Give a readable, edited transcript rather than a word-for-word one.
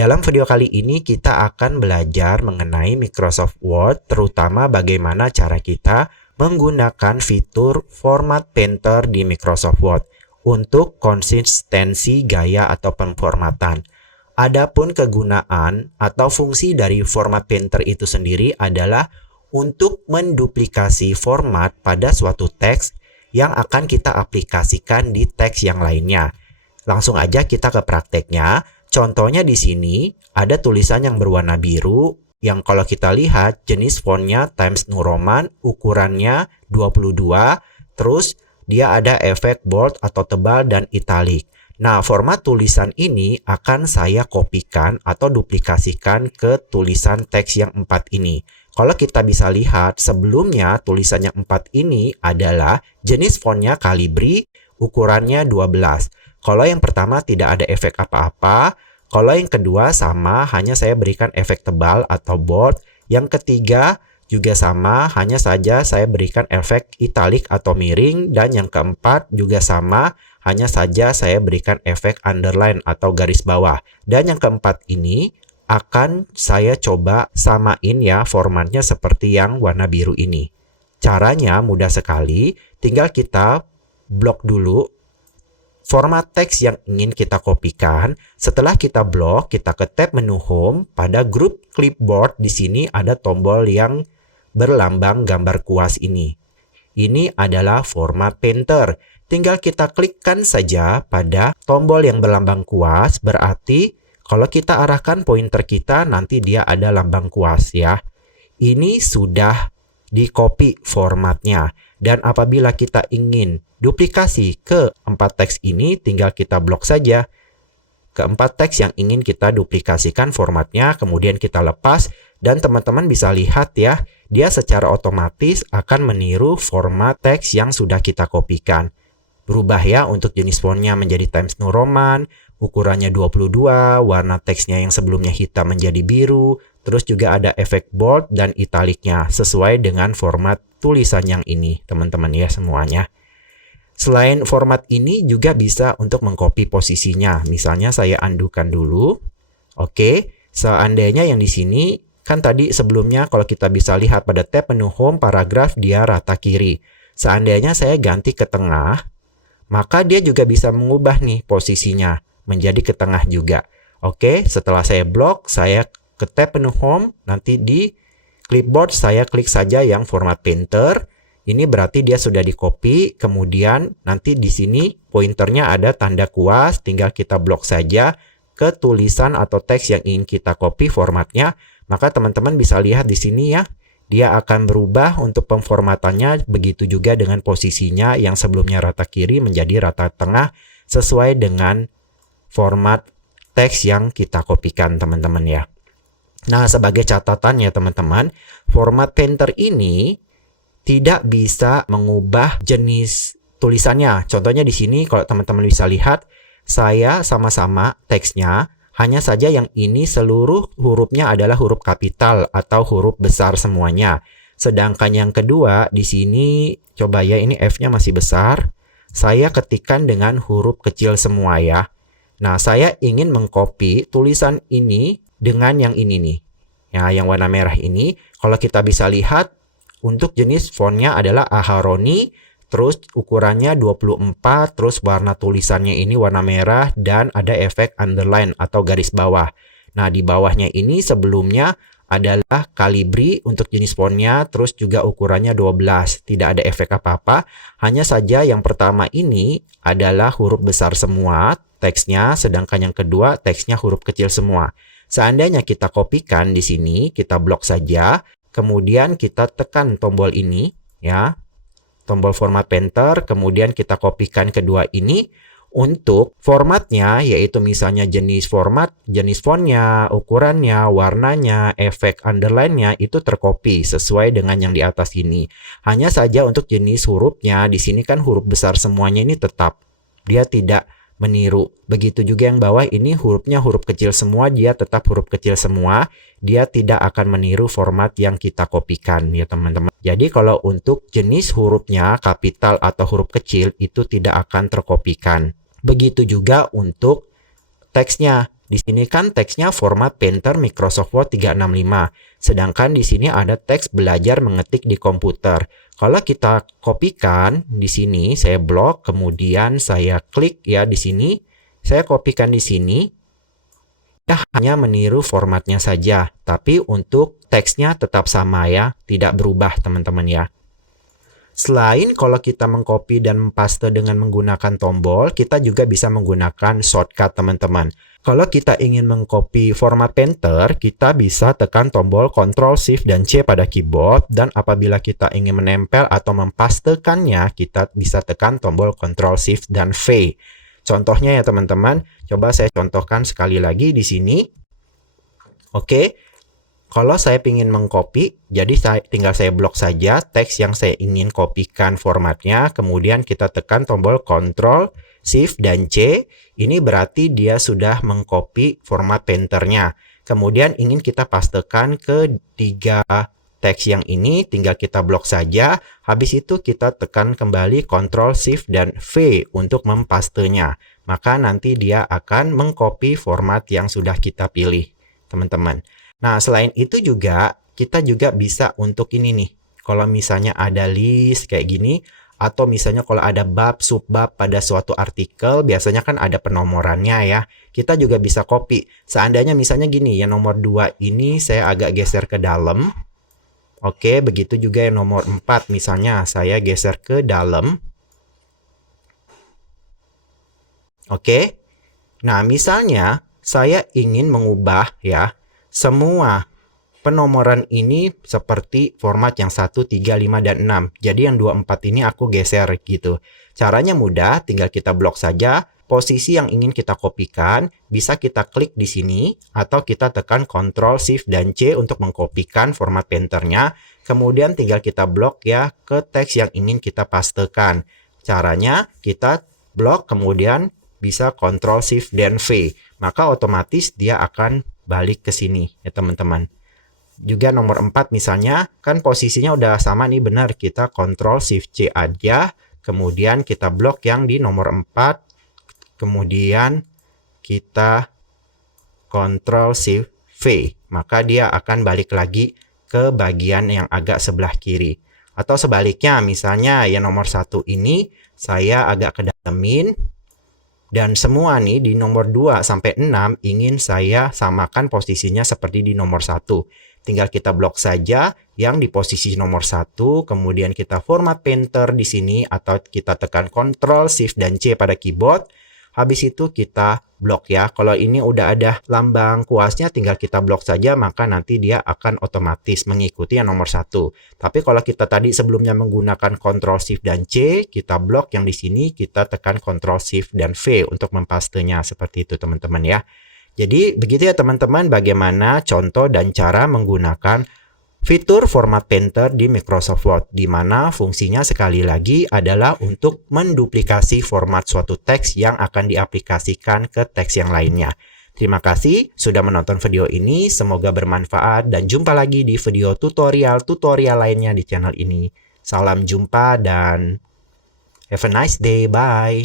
Dalam video kali ini kita akan belajar mengenai Microsoft Word, terutama bagaimana cara kita menggunakan fitur Format Painter di Microsoft Word untuk konsistensi gaya atau pemformatan. Adapun kegunaan atau fungsi dari Format Painter itu sendiri adalah untuk menduplikasi format pada suatu teks yang akan kita aplikasikan di teks yang lainnya. Langsung aja kita ke prakteknya. Contohnya di sini ada tulisan yang berwarna biru yang kalau kita lihat jenis fontnya Times New Roman, ukurannya 22, terus dia ada efek bold atau tebal dan italic. Nah, format tulisan ini akan saya kopikan atau duplikasikan ke tulisan teks yang 4 ini. Kalau kita bisa lihat sebelumnya tulisan yang 4 ini adalah jenis fontnya Calibri, ukurannya 12. Kalau yang pertama tidak ada efek apa-apa, kalau yang kedua sama, hanya saya berikan efek tebal atau bold. Yang ketiga juga sama, hanya saja saya berikan efek italic atau miring. Dan yang keempat juga sama, hanya saja saya berikan efek underline atau garis bawah. Dan yang keempat ini akan saya coba samain ya formatnya seperti yang warna biru ini. Caranya mudah sekali, tinggal kita blok dulu format teks yang ingin kita kopikan. Setelah kita blok, kita ke tab menu home. Pada grup clipboard di sini ada tombol yang berlambang gambar kuas ini. Ini adalah Format Painter. Tinggal kita klikkan saja pada tombol yang berlambang kuas. Berarti kalau kita arahkan pointer kita nanti dia ada lambang kuas ya. Ini sudah di copy formatnya. Dan apabila kita ingin duplikasi ke 4 teks ini, tinggal kita blok saja ke 4 teks yang ingin kita duplikasikan formatnya, kemudian kita lepas, dan teman-teman bisa lihat ya, dia secara otomatis akan meniru format teks yang sudah kita kopikan. Berubah ya untuk jenis fontnya menjadi Times New Roman, ukurannya 22, warna teksnya yang sebelumnya hitam menjadi biru, terus juga ada efek bold dan italicnya sesuai dengan format tulisan yang ini, teman-teman ya semuanya. Selain format ini juga bisa untuk mengcopy posisinya. Misalnya saya undukan dulu. Oke, seandainya yang di sini kan tadi sebelumnya kalau kita bisa lihat pada tab menu home paragraf dia rata kiri. Seandainya saya ganti ke tengah, maka dia juga bisa mengubah nih posisinya menjadi ke tengah juga. Oke, setelah saya blok, saya ke tab menu home, nanti di clipboard saya klik saja yang Format Painter. Ini berarti dia sudah di-copy, kemudian nanti di sini pointernya ada tanda kuas, tinggal kita blok saja ke tulisan atau teks yang ingin kita copy formatnya. Maka teman-teman bisa lihat di sini ya, dia akan berubah untuk pemformatannya, begitu juga dengan posisinya yang sebelumnya rata kiri menjadi rata tengah sesuai dengan format teks yang kita kopikan teman-teman ya. Nah, sebagai catatan ya teman-teman, Format Painter ini tidak bisa mengubah jenis tulisannya. Contohnya di sini kalau teman-teman bisa lihat, saya sama-sama teksnya, hanya saja yang ini seluruh hurufnya adalah huruf kapital atau huruf besar semuanya. Sedangkan yang kedua di sini, coba ya ini F-nya masih besar, saya ketikkan dengan huruf kecil semua ya. Nah, saya ingin mengcopy tulisan ini dengan yang ini nih. Ya, yang warna merah ini, kalau kita bisa lihat, untuk jenis fontnya adalah Aharoni, terus ukurannya 24, terus warna tulisannya ini warna merah, dan ada efek underline atau garis bawah. Nah, di bawahnya ini sebelumnya adalah Calibri untuk jenis fontnya, terus juga ukurannya 12. Tidak ada efek apa-apa, hanya saja yang pertama ini adalah huruf besar semua teksnya, sedangkan yang kedua teksnya huruf kecil semua. Seandainya kita kopikan di sini, kita blok saja, kemudian kita tekan tombol ini ya, tombol Format Painter, kemudian kita kopikan kedua ini untuk formatnya, yaitu misalnya jenis format, jenis fontnya, ukurannya, warnanya, efek underline-nya itu tercopy sesuai dengan yang di atas ini. Hanya saja untuk jenis hurufnya, di sini kan huruf besar semuanya ini tetap, dia tidak meniru. Begitu juga yang bawah ini hurufnya huruf kecil semua, dia tetap huruf kecil semua, dia tidak akan meniru format yang kita kopikan ya teman-teman. Jadi kalau untuk jenis hurufnya kapital atau huruf kecil itu tidak akan terkopikan. Begitu juga untuk teksnya. Di sini kan teksnya format Painter Microsoft Word 365. Sedangkan di sini ada teks belajar mengetik di komputer. Kalau kita kopikan di sini, saya blok, kemudian saya klik ya di sini. Saya kopikan di sini. Kita hanya meniru formatnya saja, tapi untuk teksnya tetap sama ya, tidak berubah teman-teman ya. Selain kalau kita mengcopy dan paste dengan menggunakan tombol, kita juga bisa menggunakan shortcut teman-teman. Kalau kita ingin mengcopy format Painter, kita bisa tekan tombol Ctrl Shift dan C pada keyboard, dan apabila kita ingin menempel atau mempastekannya, kita bisa tekan tombol Ctrl Shift dan V. Contohnya ya teman-teman, coba saya contohkan sekali lagi di sini. Oke. Kalau saya ingin mengcopy, jadi tinggal saya blok saja teks yang saya ingin kopikan formatnya, kemudian kita tekan tombol Ctrl, Shift, dan C. Ini berarti dia sudah mengcopy format Painter-nya. Kemudian ingin kita pastekan ke 3 teks yang ini, tinggal kita blok saja. Habis itu kita tekan kembali Ctrl, Shift, dan V untuk mempastenya. Maka nanti dia akan mengcopy format yang sudah kita pilih, teman-teman. Nah, selain itu juga, kita juga bisa untuk ini nih. Kalau misalnya ada list kayak gini, atau misalnya kalau ada bab, subbab pada suatu artikel, biasanya kan ada penomorannya ya. Kita juga bisa copy. Seandainya misalnya gini, yang nomor 2 ini saya agak geser ke dalam. Oke, begitu juga yang nomor 4 misalnya saya geser ke dalam. Oke. Nah, misalnya saya ingin mengubah ya semua penomoran ini seperti format yang 1, 3, 5, dan 6. Jadi yang 2, 4 ini aku geser gitu. Caranya mudah, tinggal kita blok saja. Posisi yang ingin kita kopikan, bisa kita klik di sini, atau kita tekan Ctrl, Shift, dan C untuk mengkopikan format Painter-nya. Kemudian tinggal kita blok ya ke teks yang ingin kita pastekan. Caranya kita blok, kemudian bisa Ctrl, Shift, dan V. Maka otomatis dia akan balik ke sini ya teman-teman. Juga nomor 4 misalnya kan posisinya udah sama nih, benar, kita Ctrl Shift C aja, kemudian kita blok yang di nomor 4, kemudian kita Ctrl Shift V, maka dia akan balik lagi ke bagian yang agak sebelah kiri. Atau sebaliknya, misalnya yang nomor 1 ini saya agak kedalamin, dan semua nih di nomor 2 sampai 6 ingin saya samakan posisinya seperti di nomor 1. Tinggal kita blok saja yang di posisi nomor 1, kemudian kita format Painter di sini, atau kita tekan Ctrl, Shift, dan C pada keyboard. Habis itu kita blok ya. Kalau ini udah ada lambang kuasnya, tinggal kita blok saja, maka nanti dia akan otomatis mengikuti yang nomor 1. Tapi kalau kita tadi sebelumnya menggunakan Ctrl, Shift, dan C, kita blok yang di sini, kita tekan Ctrl, Shift, dan V untuk mempastenya. Seperti itu teman-teman ya. Jadi begitu ya teman-teman, bagaimana contoh dan cara menggunakan fitur format Painter di Microsoft Word, di mana fungsinya sekali lagi adalah untuk menduplikasi format suatu teks yang akan diaplikasikan ke teks yang lainnya. Terima kasih sudah menonton video ini, semoga bermanfaat dan jumpa lagi di video tutorial lainnya di channel ini. Salam jumpa dan have a nice day, bye!